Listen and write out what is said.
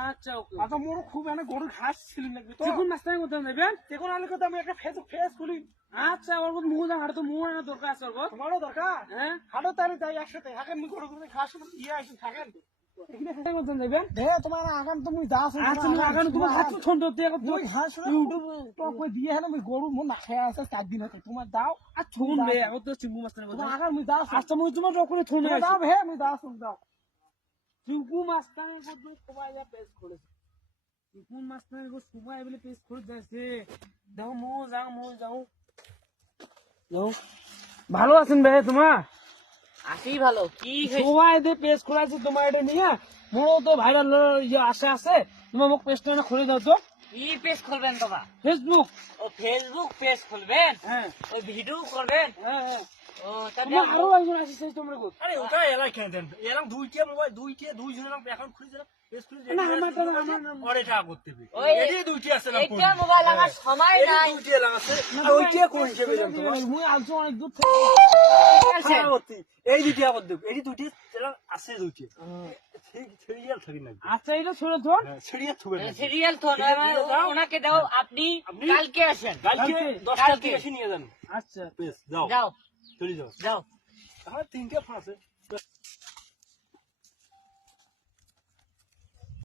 আচ্ছা ওকে আচ্ছা মোর খুব এনে গরু ঘাস ছিল লাগবে তো দেখুন মাস্টার কোথাও নেবেন দেখুন আলে তো আমি একটা ফেস খুলি আচ্ছা ওর মধ্যে মুখ হাঁটো তো মুখ আনা দরকার আছে ওর তোমারও দরকার হ্যাঁ হাঁটো তাহলে যাই একসাথে হাঁকেন মুই গরু ঘাস ইয়ে আসেন থাকেন কোথাও নেবেন দে তোমার আগান তো মুই দাস আচ্ছা মুখ আগানো তোমার হাত ছোট দিয়ে মুই ঘাস ইউটিউব তো কই দিয়ে হেলে মুই গরু মো না খায় আছে 4 দিন হতে তোমার দাও আর ছুন রে ও তো চিঙ্গু মাস্টার তোমার আগান মুই দাস আচ্ছা মুই তোমার রকলে থনে দাও হে মুই দাস দাও চিঙ্গু মাস্টারের কত সবাই যা পেশ করেছে চিঙ্গু মাস্টারের কত সবাই বলে পেশ করে যাচ্ছে দেখো মো যাও ভালো আছেন ভাই তোমার আসি ভালো কি সবাই দে পেজ খোলাছে তোমার এটা নিয়ে মোরও তো ভাইরাল আশা আছে তোমার মোক পেজটা না খুলে দাও তো কি পেজ খুলবেন বাবা ফেসবুক ও ফেসবুক পেজ খুলবেন হ্যাঁ ওই ভিডিও করবেন হ্যাঁ হ্যাঁ ও তা তোমার আরো একজন আসছে তোমরা কো আরে ওটা এলা কেন দেন এরকম দুইটা মোবাইল দুইজনের অ্যাকাউন্ট খুলে দিলাম পেজ খুলে না আমারটা আমার নাম আর এটা করতে হবে ওই এডি দুইটা আছে না এটা মোবাইল আমার সময় নাই দুইটা লাগাছে আর ওইটা কোন হিসেবে জানতো মুই আলছো অনেক দূর থেকে আছে এই দুইটা আবার দেব এই দুইটা চ্যানেল আছে দুইটা ঠিক সিরিয়াল থাকি না আচ্ছা এটা ছোট ধর সিরিয়াল থবে না সিরিয়াল তো ওনাকে দাও আপনি কালকে আসেন কালকে 10টা কালকে। থেকে এসে নিয়ে যান আচ্ছা পেজ যাও যাও চলে যাও যাও আমার তিনটা ফোন আছে